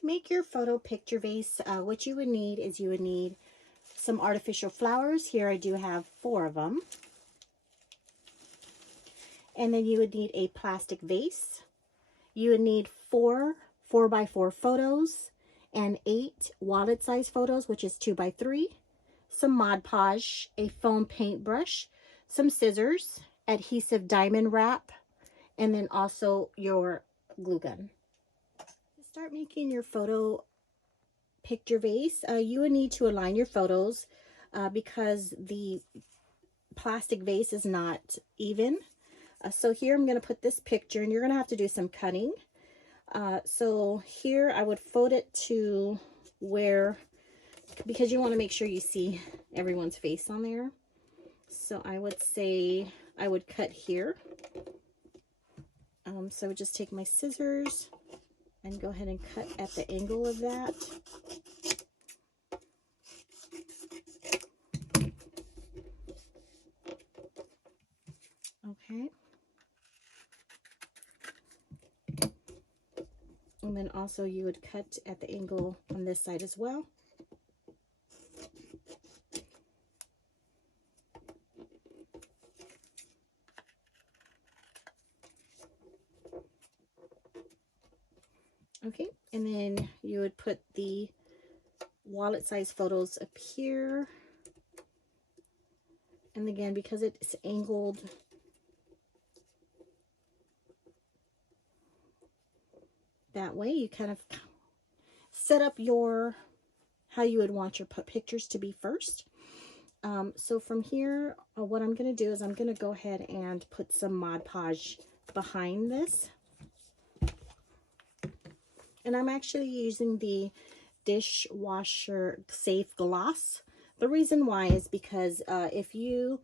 To make your photo picture vase, what you would need is you would need some artificial flowers. Here I do have 4 of them. And then you would need a plastic vase. You would need 4 4x4 photos and 8 wallet size photos, which is 2x3, some Mod Podge, a foam paintbrush, some scissors, adhesive diamond wrap, and then also your glue gun. To start making your photo picture vase, you would need to align your photos because the plastic vase is not even. So here I'm going to put this picture, and you're going to have to do some cutting. So here I would fold it to where, because you want to make sure you see everyone's face on there. So I would say I would cut here. So I would just take my scissors and go ahead and cut at the angle of that. Okay. And then also you would cut at the angle on this side as well. Okay, and then you would put the wallet size photos up here. And again, because it's angled, that way you kind of set up your, how you would want your pictures to be first. So from here, what I'm going to do is I'm going to go ahead and put some Mod Podge behind this. And I'm actually using the dishwasher safe gloss. The reason why is because if you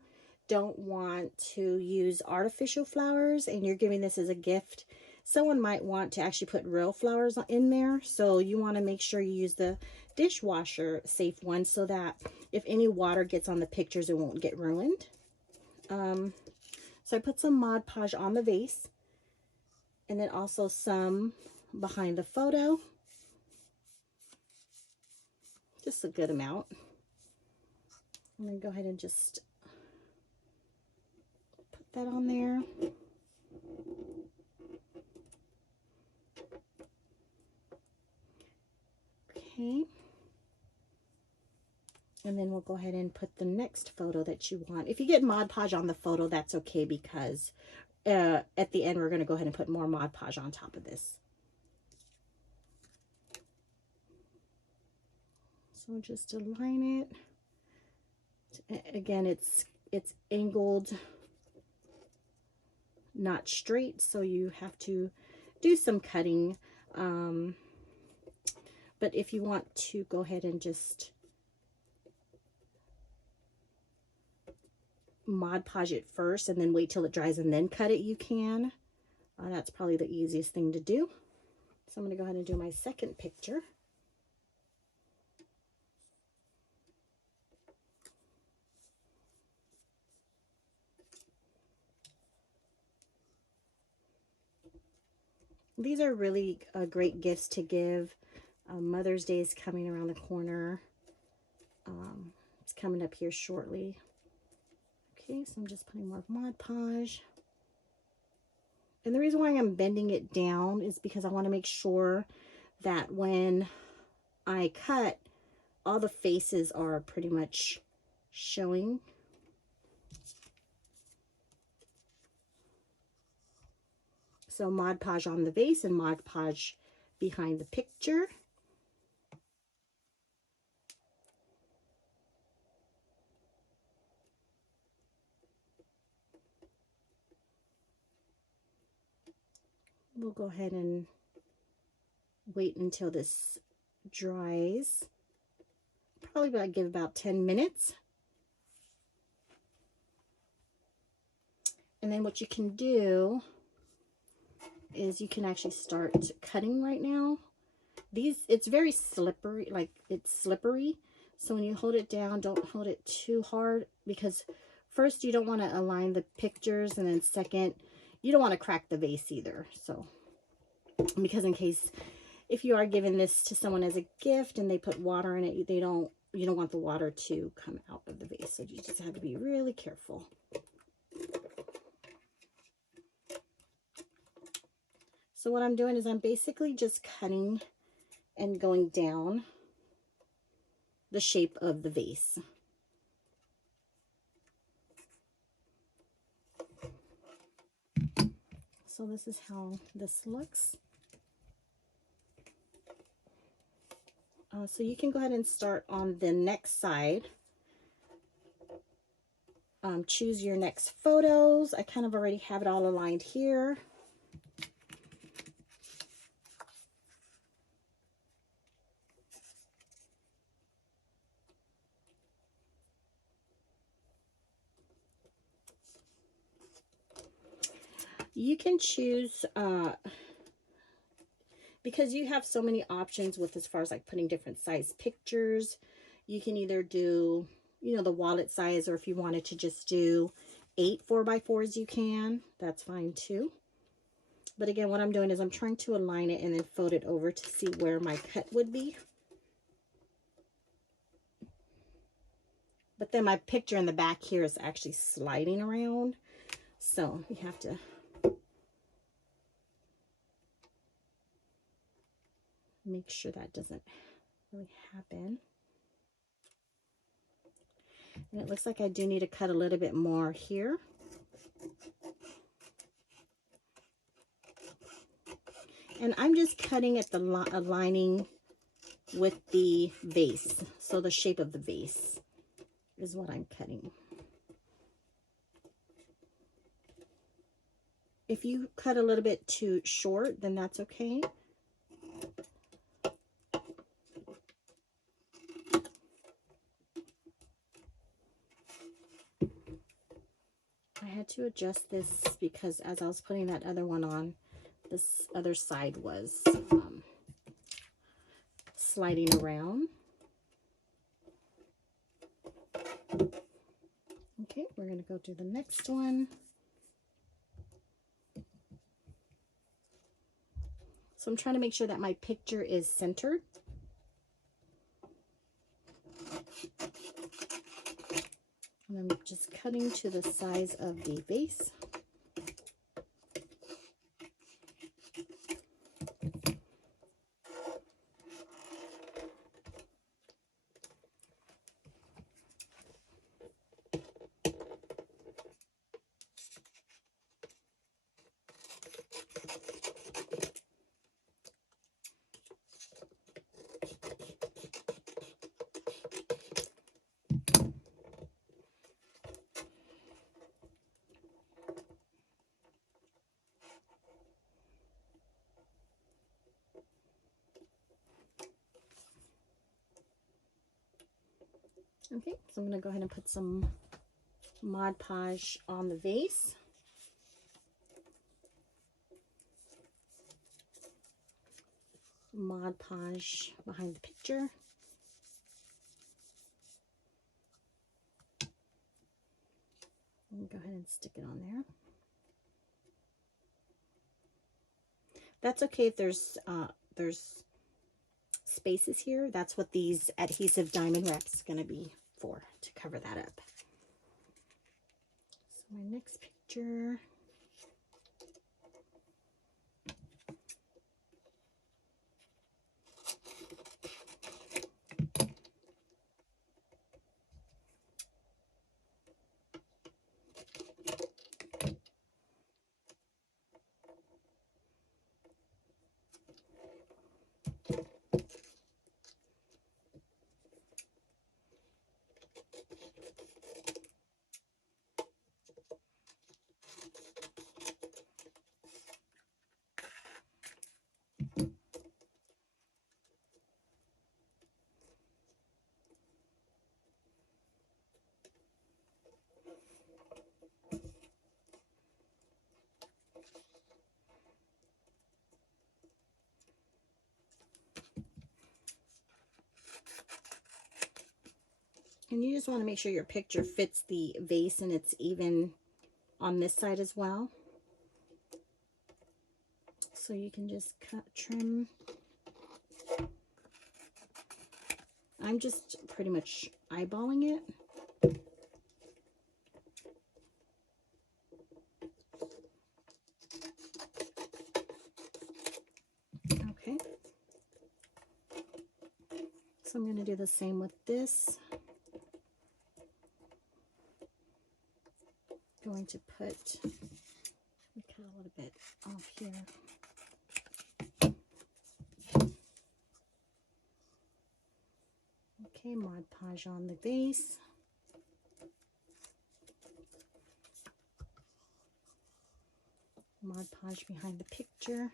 don't want to use artificial flowers and you're giving this as a gift, someone might want to actually put real flowers in there. So you want to make sure you use the dishwasher safe one so that if any water gets on the pictures, it won't get ruined. So I put some Mod Podge on the vase, and then also some behind the photo. Just a good amount. I'm going to go ahead and just put that on there. Okay. And then we'll go ahead and put the next photo that you want. If you get Mod Podge on the photo, that's okay, because at the end we're going to go ahead and put more Mod Podge on top of this. So just align it. Again, it's angled, not straight, so you have to do some cutting. But if you want to go ahead and just Mod Podge it first and then wait till it dries and then cut it, you can. That's probably the easiest thing to do. So I'm going to go ahead and do my second picture. These are really great gifts to give. Mother's Day is coming around the corner. It's coming up here shortly. Okay, so I'm just putting more Mod Podge. And the reason why I'm bending it down is because I want to make sure that when I cut, all the faces are pretty much showing. So Mod Podge on the vase and Mod Podge behind the picture. We'll go ahead and wait until this dries. Probably about give about 10 minutes. And then what you can do is you can actually start cutting right now. It's very slippery, like it's slippery. So when you hold it down, don't hold it too hard, because first you don't want to align the pictures, and then second, you don't want to crack the vase either. So because in case if you are giving this to someone as a gift and they put water in it, you don't want the water to come out of the vase. So you just have to be really careful. So what I'm doing is I'm basically just cutting and going down the shape of the vase. So this is how this looks. So you can go ahead and start on the next side. Choose your next photos. I kind of already have it all aligned here. You can choose, because you have so many options with as far as like putting different size pictures, you can either do, you know, the wallet size, or if you wanted to just do 8 4x4s, you can. That's fine too. But again, what I'm doing is I'm trying to align it and then fold it over to see where my cut would be. But then my picture in the back here is actually sliding around. So you have to make sure that doesn't really happen. And it looks like I do need to cut a little bit more here. And I'm just cutting at the aligning with the vase. So the shape of the vase is what I'm cutting. If you cut a little bit too short, then that's okay. I had to adjust this because as I was putting that other one on, this other side was sliding around. Okay, we're going to go to the next one. So I'm trying to make sure that my picture is centered. And I'm just cutting to the size of the vase. Okay, so I'm going to go ahead and put some Mod Podge on the vase. Mod Podge behind the picture. And go ahead and stick it on there. That's okay if there's spaces here. That's what these adhesive diamond wraps going to be for, to cover that up. So my next picture. And you just want to make sure your picture fits the vase and it's even on this side as well. So you can just cut, trim I'm just pretty much eyeballing it. Okay. So I'm going to do the same with this. Going to put, cut a little bit off here. Okay, Mod Podge on the vase. Mod Podge behind the picture.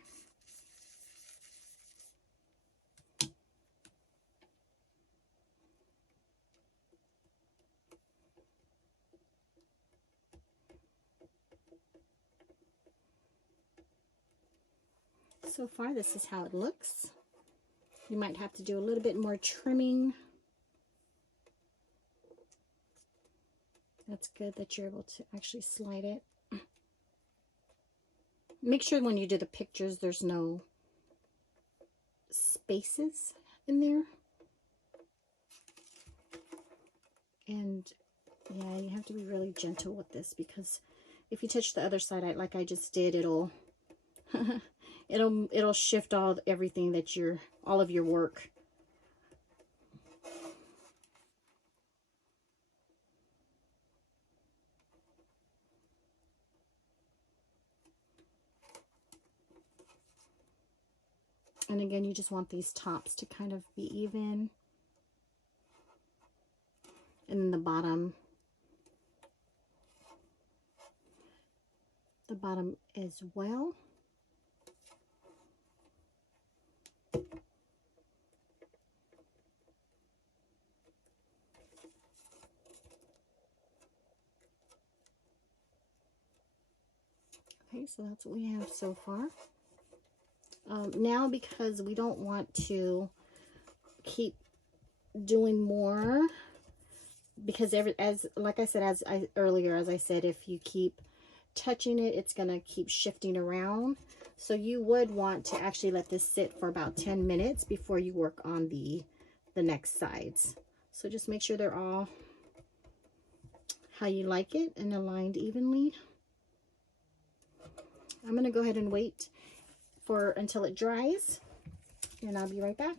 So far, this is how it looks. You might have to do a little bit more trimming. That's good that you're able to actually slide it. Make sure when you do the pictures, there's no spaces in there. And yeah, you have to be really gentle with this, because if you touch the other side, like I just did, it'll it'll shift everything that all of your work. And again, you just want these tops to kind of be even. And then the bottom as well. Okay, so that's what we have so far. Now, because we don't want to keep doing more, because like I said, earlier, as I said, if you keep touching it, it's going to keep shifting around. So you would want to actually let this sit for about 10 minutes before you work on the next sides. So just make sure they're all how you like it and aligned evenly. I'm going to go ahead and wait until it dries, and I'll be right back.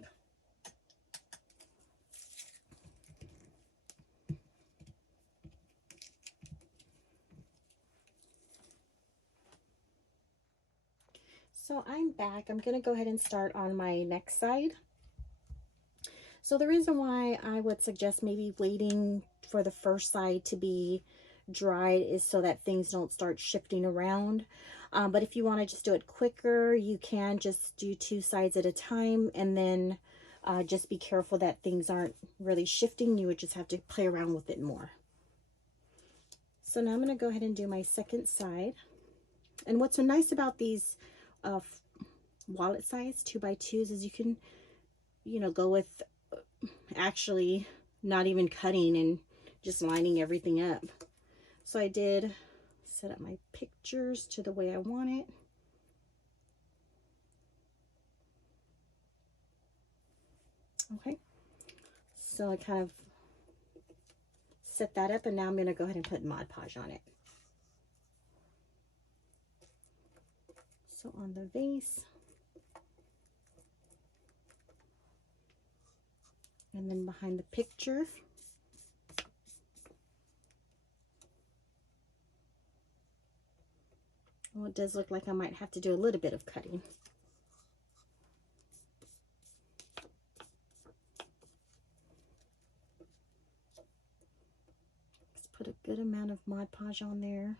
So I'm back. I'm going to go ahead and start on my next side. So the reason why I would suggest maybe waiting for the first side to be dried is so that things don't start shifting around. But if you want to just do it quicker, you can just do 2 sides at a time, and then just be careful that things aren't really shifting. You would just have to play around with it more. So now I'm going to go ahead and do my second side. And what's so nice about these wallet size 2x2s is you can, go with actually not even cutting and just lining everything up. So I did set up my pictures to the way I want it. Okay, so I kind of set that up, and now I'm going to go ahead and put Mod Podge on it. So on the vase, and then behind the picture. Well, it does look like I might have to do a little bit of cutting. Let's put a good amount of Mod Podge on there.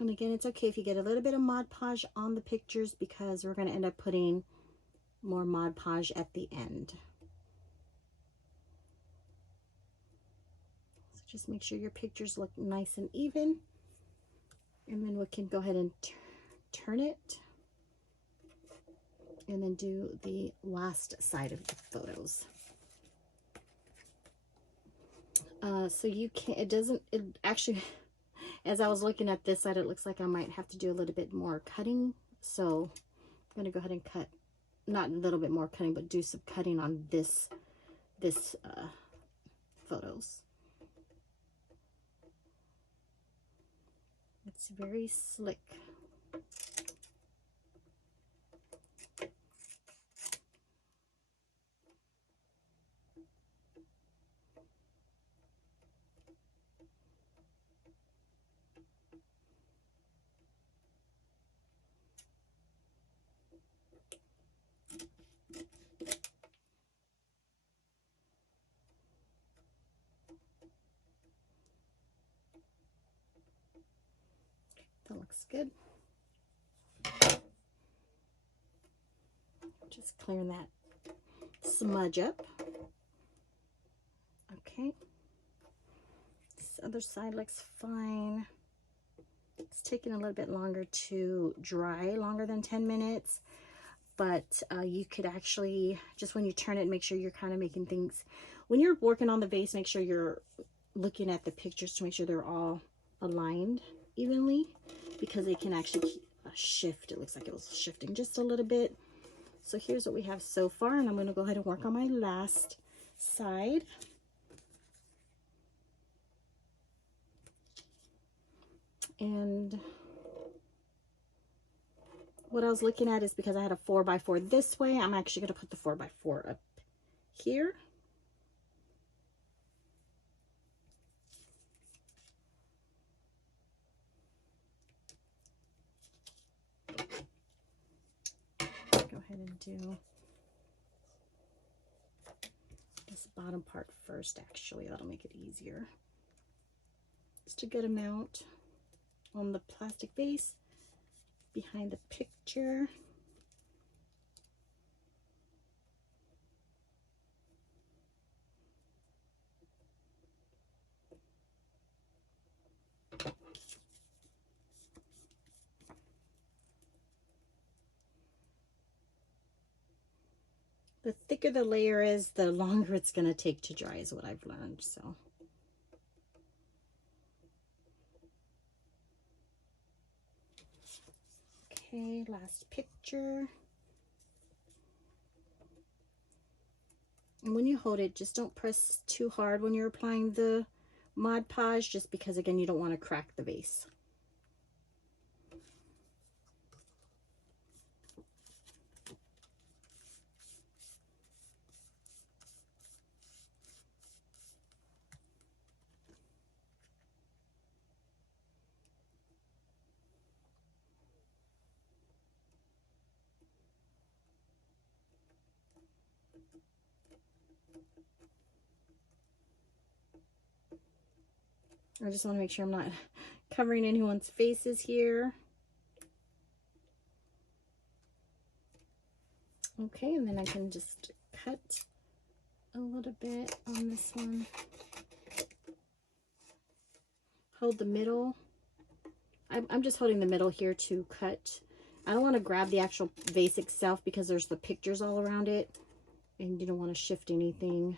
And again, it's okay if you get a little bit of Mod Podge on the pictures because we're going to end up putting more Mod Podge at the end. So just make sure your pictures look nice and even. And then we can go ahead and turn it. And then do the last side of the photos. So you can't, it actually, as I was looking at this side, it looks like I might have to do a little bit more cutting. So I'm going to go ahead and cut, not a little bit more cutting, but do some cutting on this photos. It's very slick. That looks good. Just clearing that smudge up. Okay. This other side looks fine. It's taking a little bit longer to dry, longer than 10 minutes. But you could actually, just when you turn it, make sure you're kind of making things, when you're working on the vase, make sure you're looking at the pictures to make sure they're all aligned evenly, because they can actually shift. It looks like it was shifting just a little bit. So here's what we have so far, and I'm going to go ahead and work on my last side. And what I was looking at is because I had a 4x4 this way, I'm actually going to put the 4x4 up here. Go ahead and do this bottom part first, actually. That'll make it easier. Just a good amount on the plastic vase behind the picture. The thicker the layer is, the longer it's going to take to dry, is what I've learned. So okay, last picture. And when you hold it, just don't press too hard when you're applying the Mod Podge, just because, again, you don't want to crack the vase. I just want to make sure I'm not covering anyone's faces here. Okay, and then I can just cut a little bit on this one. Hold the middle. I'm just holding the middle here to cut. I don't want to grab the actual vase itself because there's the pictures all around it, and you don't want to shift anything.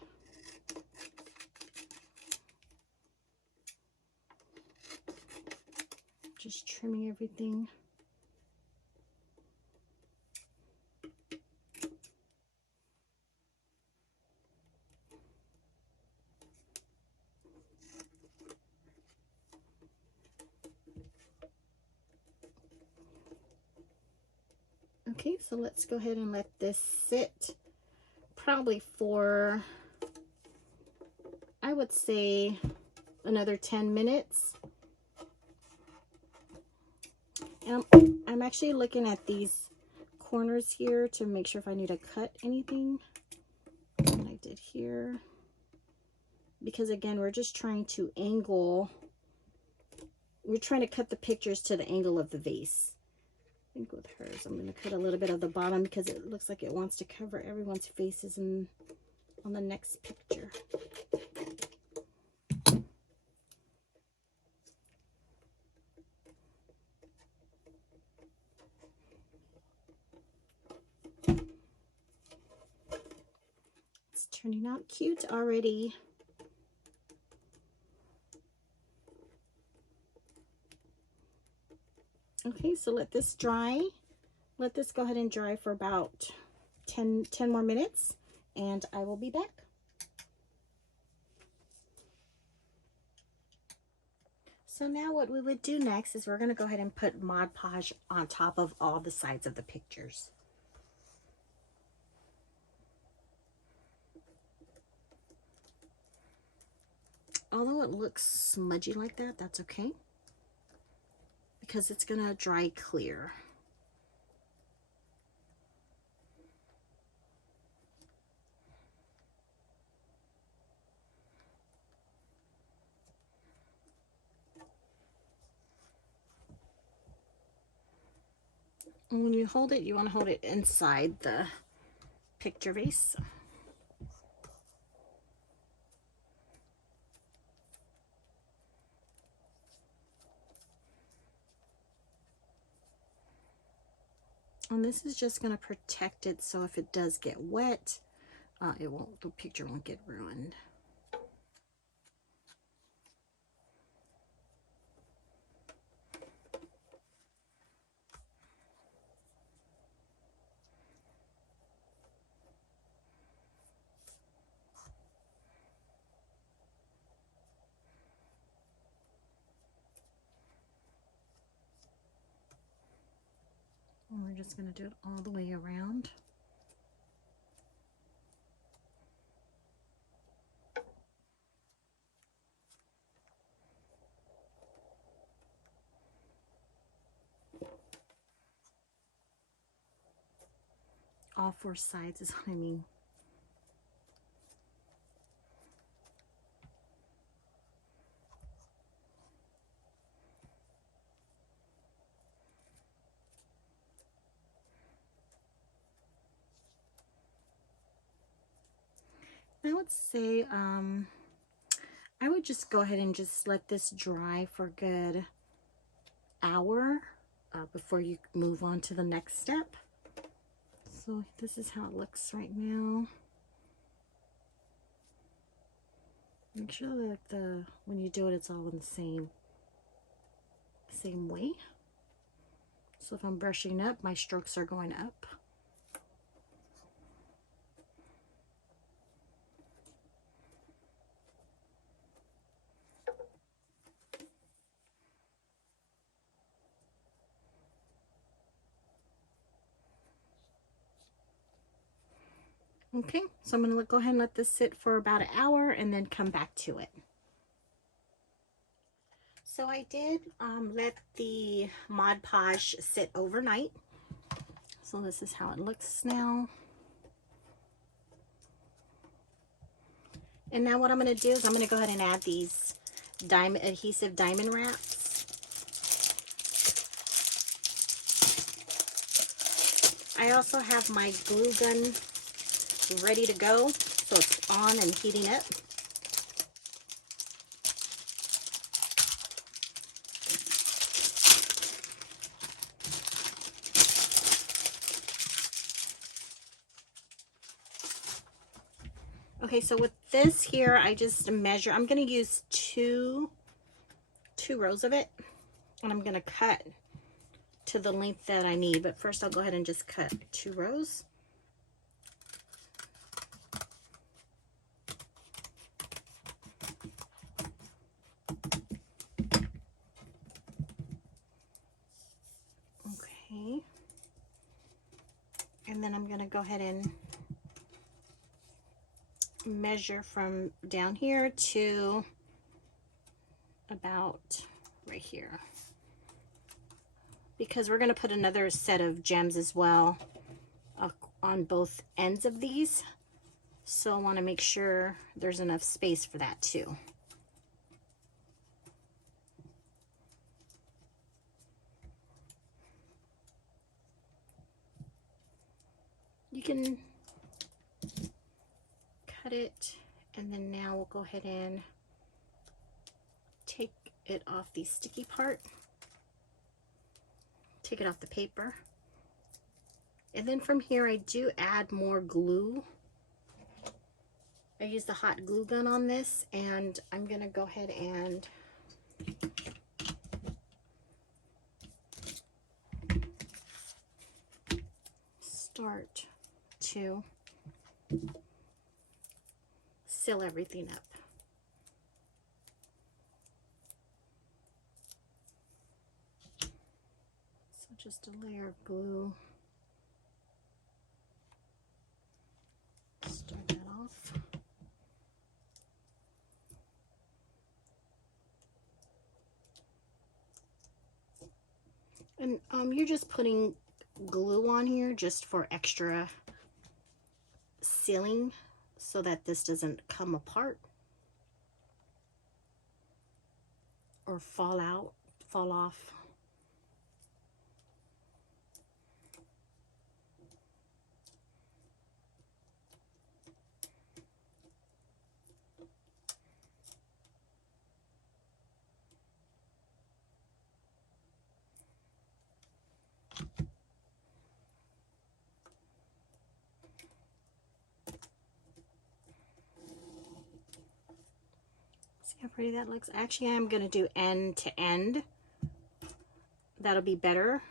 Just trimming everything. Okay, so let's go ahead and let this sit probably for, I would say, another 10 minutes. And I'm actually looking at these corners here to make sure if I need to cut anything. And I did here. Because again, we're just trying to angle we're trying to cut the pictures to the angle of the vase. I think with hers, I'm going to cut a little bit of the bottom because it looks like it wants to cover everyone's faces on the next picture. It's turning out cute already. Okay, so let this dry. Let this go ahead and dry for about 10 more minutes, and I will be back. So now what we would do next is we're going to go ahead and put Mod Podge on top of all the sides of the pictures. Although it looks smudgy like that, that's okay, because it's going to dry clear. And when you hold it, you want to hold it inside the picture vase. And this is just going to protect it, so if it does get wet, the picture won't get ruined. And we're just going to do it all the way around. All four sides is what I mean. I would say I would just go ahead and just let this dry for a good hour before you move on to the next step. So this is how it looks right now. Make sure that when you do it, it's all in the same way. So if I'm brushing up, my strokes are going up. Okay, so I'm going to go ahead and let this sit for about an hour and then come back to it. So I did let the Mod Podge sit overnight. So this is how it looks now. And now what I'm going to do is I'm going to go ahead and add these adhesive diamond wraps. I also have my glue gun ready to go, so it's on and heating up. Okay, so with this here, I just measure. I'm going to use two rows of it, and I'm going to cut to the length that I need. But first, I'll go ahead and just cut 2 rows. Okay, and then I'm going to go ahead and measure from down here to about right here, because we're going to put another set of gems as well on both ends of these, so I want to make sure there's enough space for that too. can cut it, and then now we'll go ahead and take it off the sticky part, take it off the paper, and then from here I do add more glue. I use the hot glue gun on this, and I'm gonna go ahead and start to seal everything up. So just a layer of glue. Start that off. And you're just putting glue on here just for extra sealing so that this doesn't come apart or fall off. See how pretty that looks? Actually, I'm going to do end to end. That'll be better.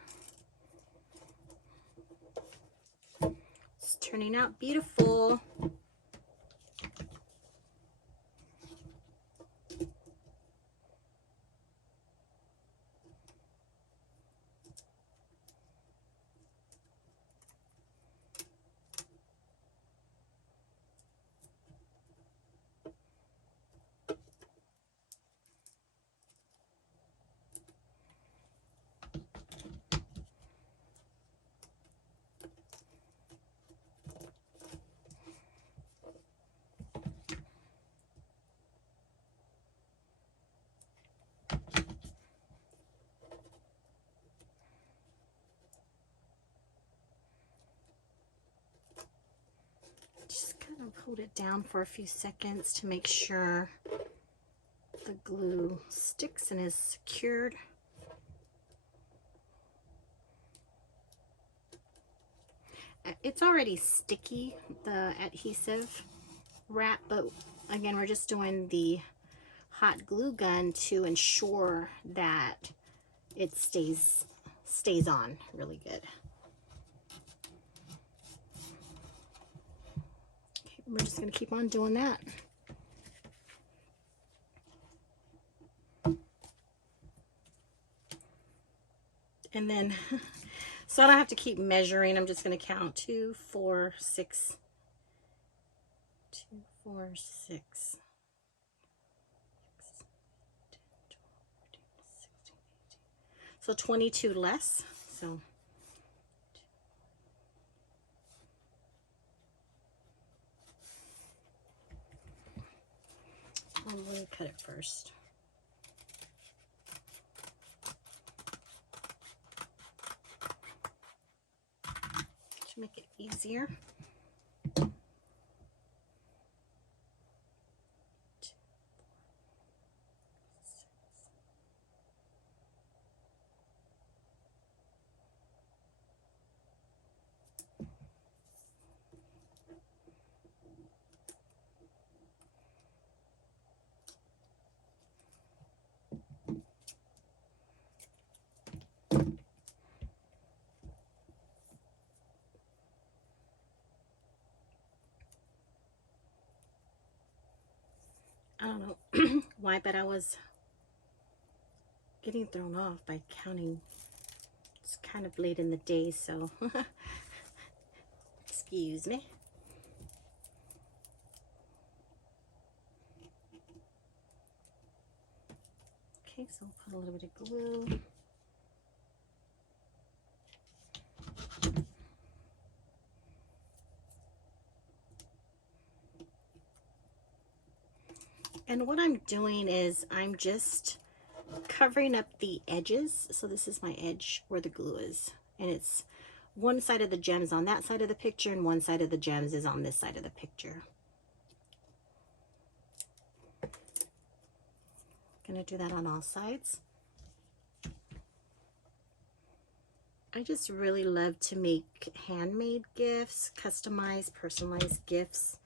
It's turning out beautiful. Just kind of hold it down for a few seconds to make sure the glue sticks and is secured. It's already sticky, the adhesive wrap, but again, we're just doing the hot glue gun to ensure that it stays on really good. Okay, we're just going to keep on doing that. And then, so I don't have to keep measuring, I'm just going to count 2, 4, 6, 2, 4, 6. So 22 less. So I'm going to cut it first. To make it easier. I don't know why, but I was getting thrown off by counting. It's kind of late in the day, so excuse me. Okay, so I'll put a little bit of glue. And what I'm doing is I'm just covering up the edges. So this is my edge where the glue is, and it's one side of the gem is on that side of the picture and one side of the gems is on this side of the picture. Gonna do that on all sides. I just really love to make handmade gifts, customized, personalized gifts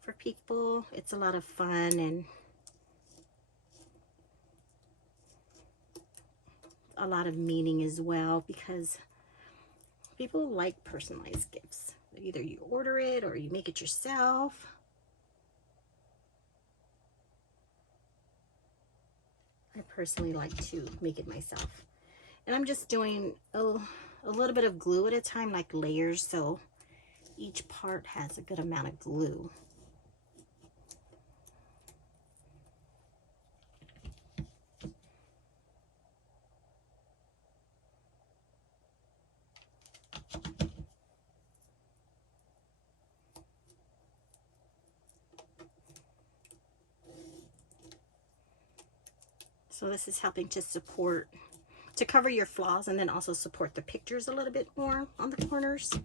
for people. It's a lot of fun and a lot of meaning as well, because people like personalized gifts. Either you order it or you make it yourself. I personally like to make it myself. And I'm just doing a little bit of glue at a time, like layers, so each part has a good amount of glue. So this is helping to support, to cover your flaws and then also support the pictures a little bit more on the corners.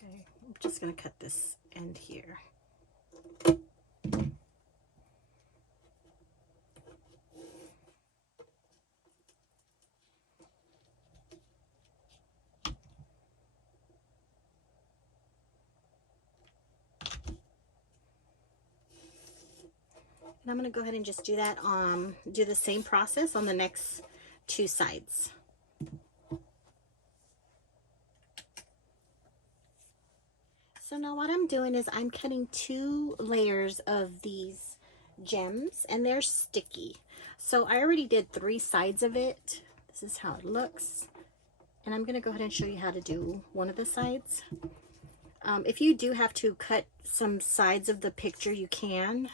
Okay, I'm just going to cut this end here. And I'm going to go ahead and just do that, do the same process on the next two sides. So now what I'm doing is I'm cutting 2 layers of these gems, and they're sticky. So I already did 3 sides of it. This is how it looks. And I'm going to go ahead and show you how to do one of the sides. If you do have to cut some sides of the picture, you can.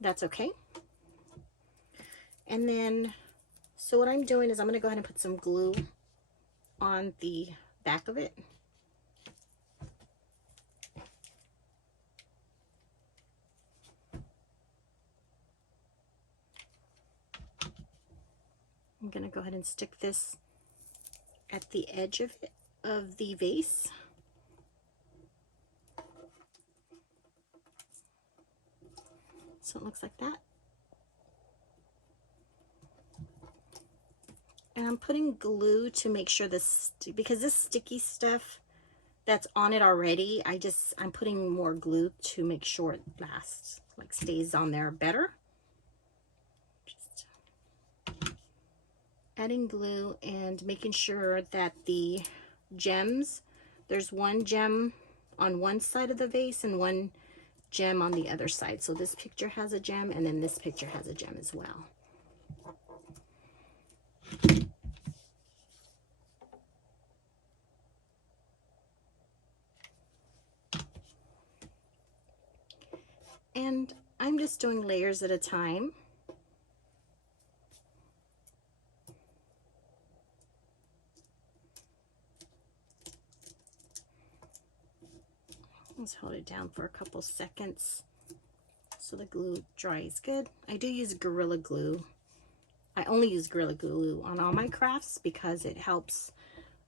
That's okay. And then, so what I'm doing is I'm going to go ahead and put some glue on the back of it. I'm going to go ahead and stick this at the edge of it, of the vase. So it looks like that. And I'm putting glue to make sure this, because this sticky stuff that's on it already, I'm putting more glue to make sure it lasts, like stays on there better. Just adding glue and making sure that the gems, there's one gem on one side of the vase and one gem on the other side. So this picture has a gem and then this picture has a gem as well. And I'm just doing layers at a time. Let's hold it down for a couple seconds so the glue dries good. I do use Gorilla Glue. I only use Gorilla Glue on all my crafts because it helps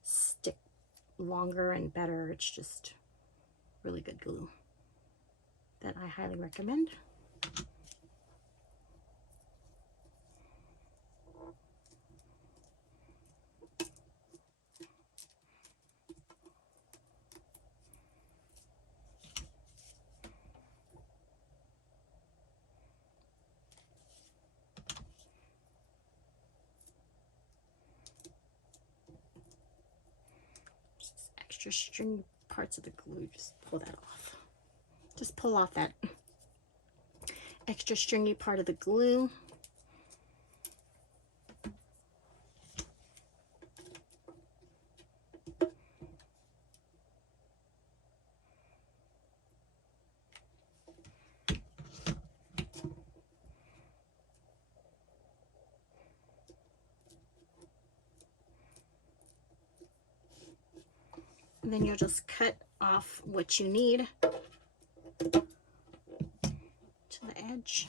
stick longer and better. It's just really good glue that I highly recommend. extra stringy parts of the glue, just pull that off. Just pull off that extra stringy part of the glue. And then you'll just cut off what you need to the edge.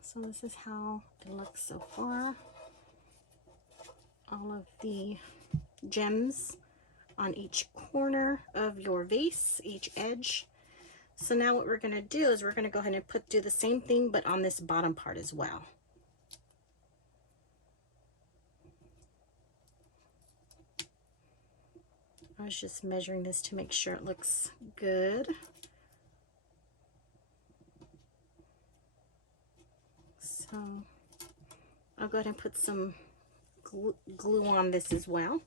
So this is how it looks so far. All of the gems on each corner of your vase, each edge. So now what we're going to do is we're going to go ahead and do the same thing, but on this bottom part as well. I was just measuring this to make sure it looks good. So I'll go ahead and put some glue on this as well.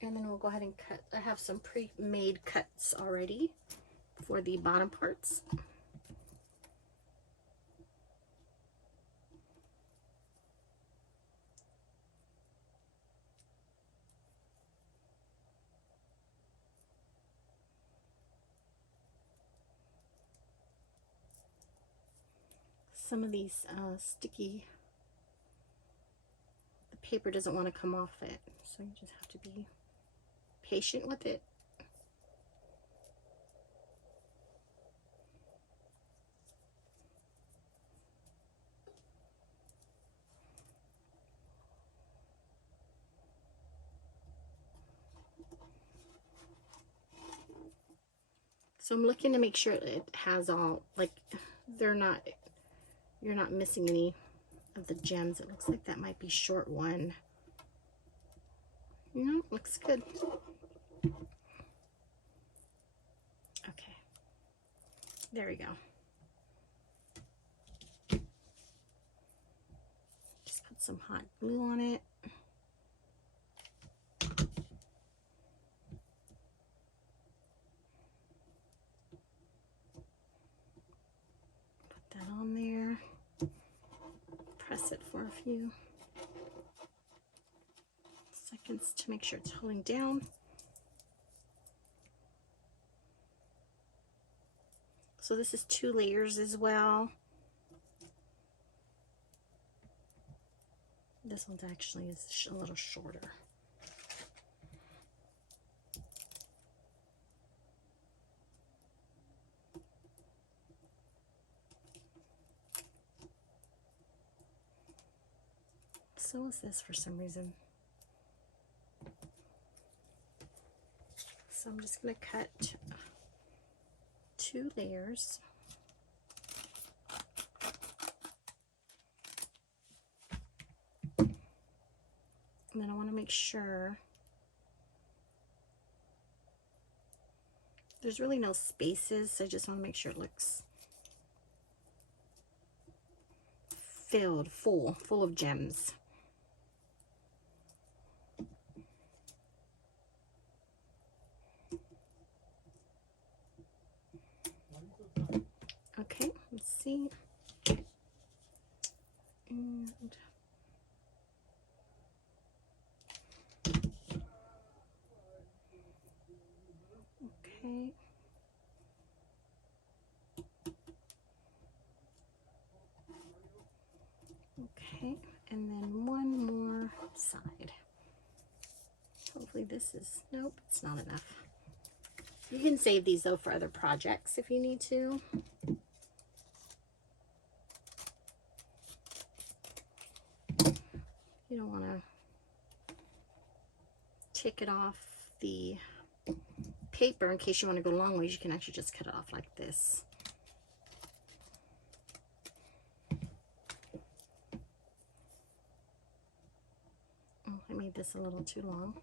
And then we'll go ahead and cut. I have some pre-made cuts already for the bottom parts. Some of these sticky, the paper doesn't want to come off it, so you just have to be patient with it. So I'm looking to make sure it has all, like, you're not missing any of the gems. It looks like that might be short one. No, looks good. Okay, there we go. Just put some hot glue on it. Put that on there. Press it for a few seconds to make sure it's holding down. So this is 2 layers as well. This one actually is a little shorter. So is this for some reason. So I'm just going to cut 2 layers. And then I want to make sure there's really no spaces, so I just want to make sure it looks filled, full of gems. Okay, let's see. And okay. Okay, and then one more side. Hopefully this is, nope, it's not enough. You can save these though for other projects if you need to. You don't want to take it off the paper in case you want to go long ways. You can actually just cut it off like this. this a little too long.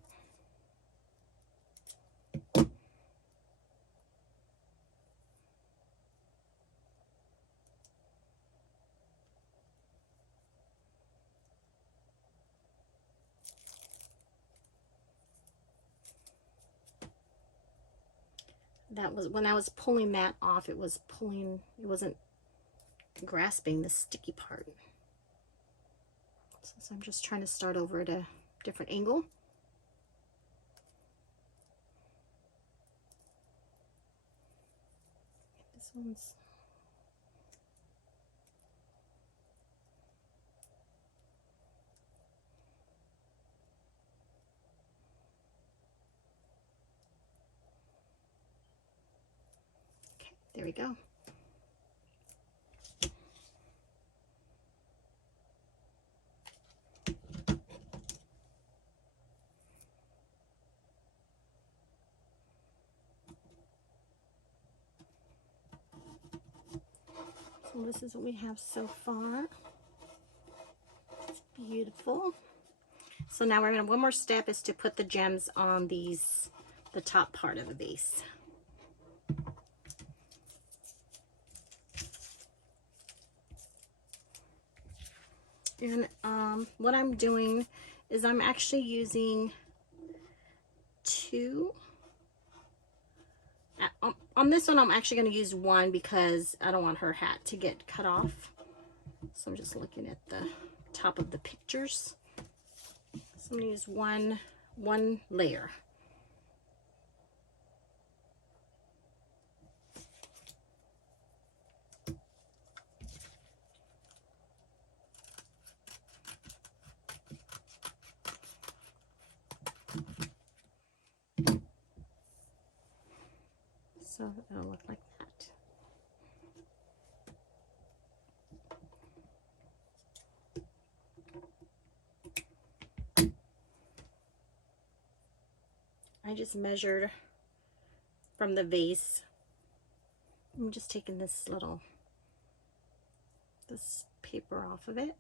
That was when I was pulling that off, it wasn't grasping the sticky part. So I'm just trying to start over at a different angle. This one's okay, there we go. So this is what we have so far. It's beautiful. So now we're gonna, one more step is to put the gems on the top part of the vase. And what I'm doing is I'm actually using two. On this one, I'm actually going to use one because I don't want her hat to get cut off. So I'm just looking at the top of the pictures. So I'm going to use one layer. So it'll look like that. I just measured from the vase. I'm just taking this paper off of it.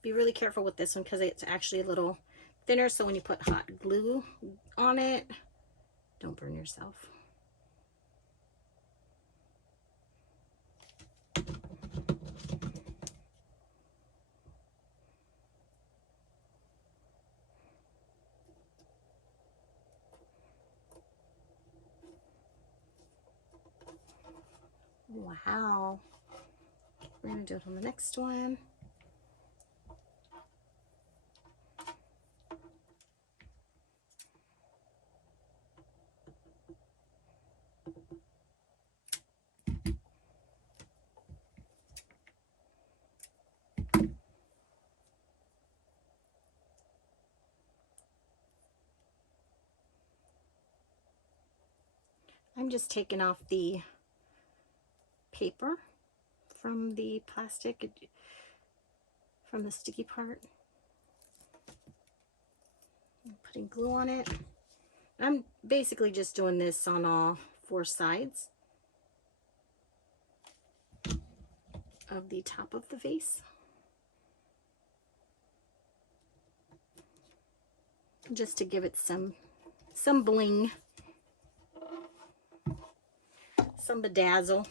Be really careful with this one because it's actually a little thinner, so when you put hot glue on it, don't burn yourself. Wow. We're going to do it on the next one. I'm just taking off the paper from the plastic, from the sticky part. I'm putting glue on it. I'm basically just doing this on all four sides of the top of the vase. Just to give it some bling, some bedazzle.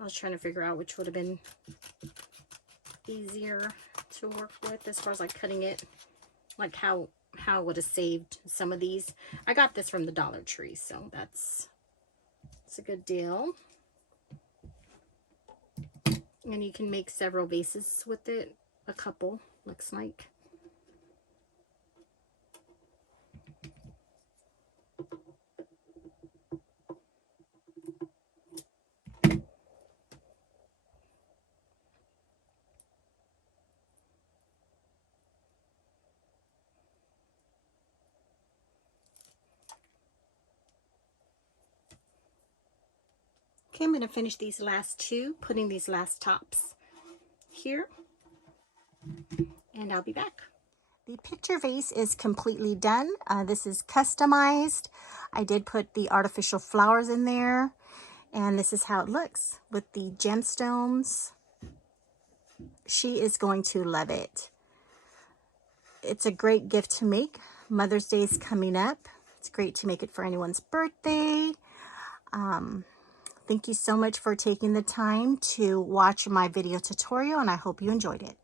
I was trying to figure out which would have been easier to work with as far as like cutting it, like how I would have saved some of these. I got this from the Dollar Tree, so it's a good deal. And you can make several vases with it, a couple, looks like. Okay, I'm going to finish these last two, putting these last tops here, and I'll be back. The picture vase is completely done. This is customized. I did put the artificial flowers in there, and this is how it looks with the gemstones. She is going to love it. It's a great gift to make. Mother's Day is coming up. It's great to make it for anyone's birthday. Thank you so much for taking the time to watch my video tutorial, and I hope you enjoyed it.